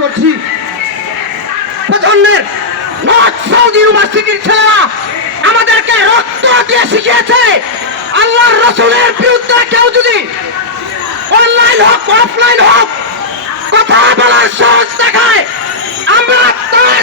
করছি। প্রজন্মের north south ইউনিভার্সিটির ছেলেরা আমাদেরকে রক্ত দিয়ে শিখিয়েছে, আল্লাহর রসুলের বিরুদ্ধে কেউ যদি অনলাইন হোক, অফলাইন হোক, কথা বলার সহজ দেখায়, আমরা তার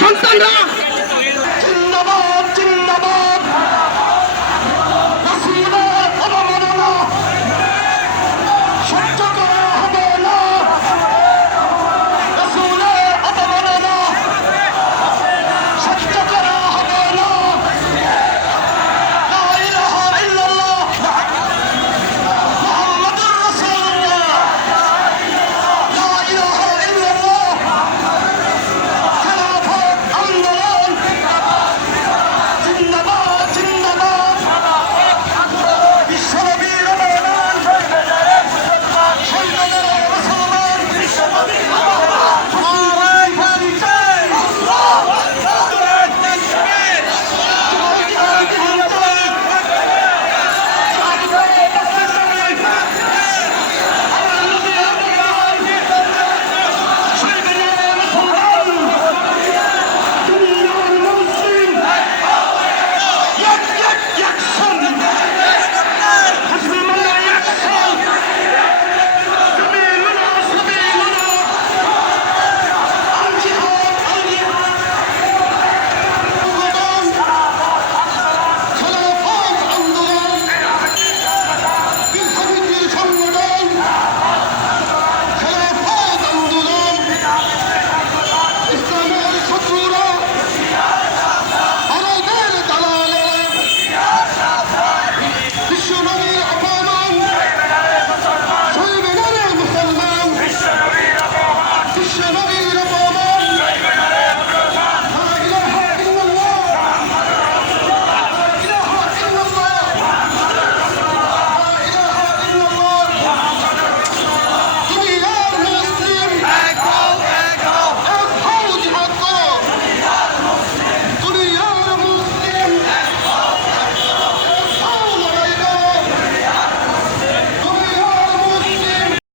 সন্তানরা